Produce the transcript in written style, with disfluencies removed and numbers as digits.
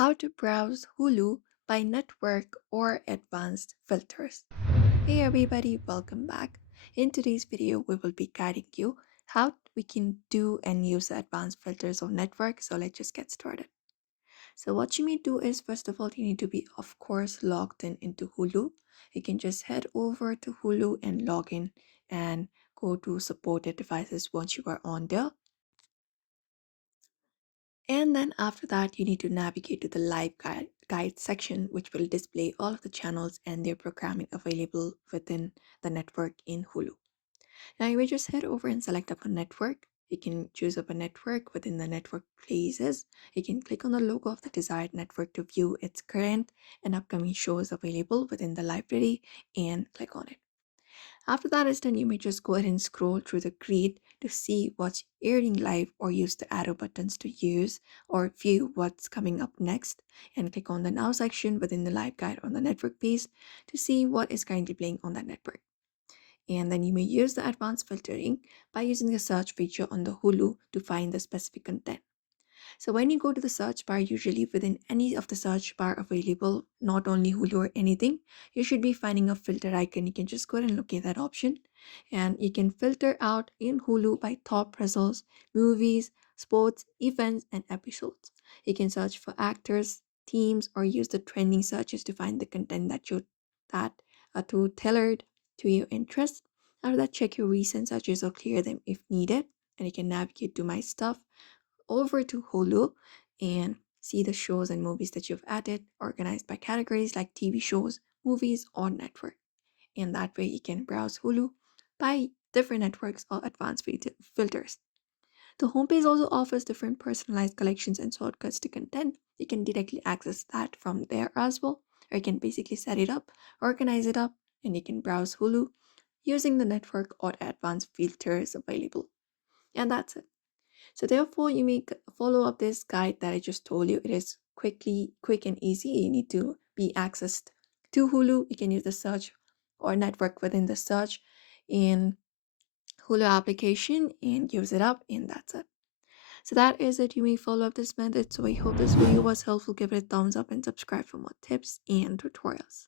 How to browse Hulu by network or advanced filters. Hey everybody, welcome back. In today's video, we will be guiding you how we can do and use the advanced filters on network. So let's just get started. So what you may do is first of all, you need to be of course logged in into Hulu. You can just head over to Hulu and log in and go to supported devices once you are on there. And then after that, you need to navigate to the live guide section, which will display all of the channels and their programming available within the network in Hulu. Now you may just head over and select up a network. You can choose up a network within the network places. You can click on the logo of the desired network to view its current and upcoming shows available within the library and click on it. After that is done, you may just go ahead and scroll through the grid to see what's airing live or use the arrow buttons to use or view what's coming up next and click on the now section within the live guide on the network page to see what is currently playing on that network. And then you may use the advanced filtering by using the search feature on the Hulu to find the specific content. So when you go to the search bar, usually within any of the search bar available, not only Hulu or anything, you should be finding a filter icon. You can just go ahead and look at that option and you can filter out in Hulu by top results, movies, sports, events, and episodes. You can search for actors, teams, or use the trending searches to find the content that are too tailored to your interests. After that, check your recent searches or clear them if needed. And you can navigate to my stuff over to Hulu and see the shows and movies that you've added, organized by categories like TV shows, movies, or network. And that way you can browse Hulu by different networks or advanced filters. The homepage also offers different personalized collections and shortcuts to content. You can directly access that from there as well, or you can basically set it up, organize it up, and you can browse Hulu using the network or advanced filters available. And that's it. So therefore, you may follow up this guide that I just told you. It is quick and easy. You need to be accessed to Hulu. You can use the search or network within the search in Hulu application and use it up, and that's it. So that is it. You may follow up this method. So I hope this video was helpful. Give it a thumbs up and subscribe for more tips and tutorials.